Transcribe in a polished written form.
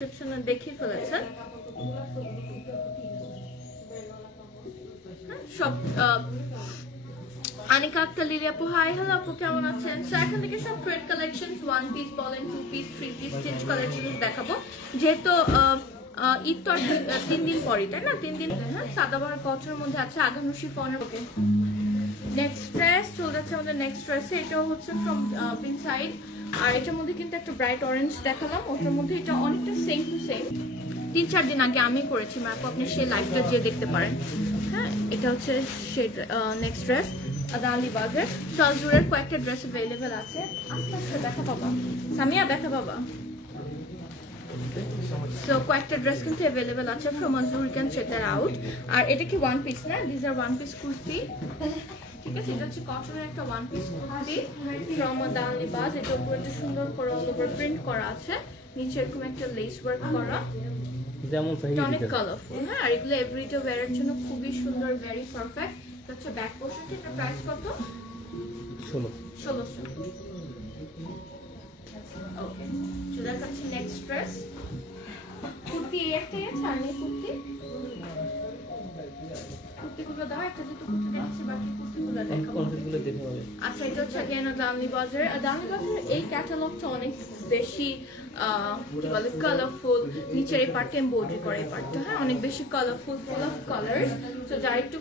ডেসক্রিপশনে দেখে ফেলেছেন সব আনিকা আক্তার লিলি আপু হাই হ্যালো আপু কেমন আছেন? সো এখান থেকে সব ট্রেড কালেকশন ওয়ান পিস বলেন two piece three piece change collection দেখাবো যেহেতু ঈদ তো 3 দিন পরই তাই না 3 দিন হ্যাঁ সাদাবার কটনের মধ্যে আছে আগামী শিফনের ওকে নেক্সট ড্রেস চলে যাচ্ছে আমাদের নেক্সট ড্রেসে এটাও হচ্ছে ফ্রম ইনসাইড আর এটার মধ্যে কিন্তু একটা ব্রাইট অরেঞ্জ দেখালাম ওটার মধ্যে এটা অনেকটা সেম টু সেম 3-4 দিন আগে আমি করেছি ম্যাপ আপনি সেই লাইভটা যে দেখতে পারেন হ্যাঁ এটা হচ্ছে সেই নেক্সট ড্রেস আদালি বাজার সলজুরের কয়েকটা ড্রেস अवेलेबल আছে আস্তে আস্তে দেখা পাবা সামিয়া দেখা পাবা সো কয়েকটা ড্রেস কিন্তু अवेलेबल আছে from Azure can check that out আর এটা কি ওয়ান পিস না this are one piece kurti ঠিক আছে এটা হচ্ছে কটনের একটা ওয়ান পিস কুর্তি ফ্রম আদালি বাজ এটা উপরে একটা সুন্দর করে অল ওভার প্রিন্ট করা আছে নিচে এরকম একটা লেস ওয়ার্ক করা যেমন সাইজ অনেক কালারফুল হ্যাঁ আর এগুলো এভরিডে ওয়্যারের জন্য খুবই সুন্দর ভেরি পারফেক্ট আচ্ছা ব্যাক পোরশনটা এটা প্রাইস কত 1600 ওকে চলে যাচ্ছে নেক্সট ড্রেস কুর্তি একটাই আছে আর নেই কুর্তিগুলো দাও একটা যেহেতু কুর্তি দেখছি বাকি কুর্তিগুলো দেখাবো আচ্ছা এটা হচ্ছে again আদালি বাজার এই ক্যাটালগটা অনেক বেশি কি বলে কালারফুল নিচের এই পার্টটা এমব্রয়ডারি করা এই পার্টটা হ্যাঁ অনেক বেশি কালারফুল ফুল অফ কালার্স তো যারা একটু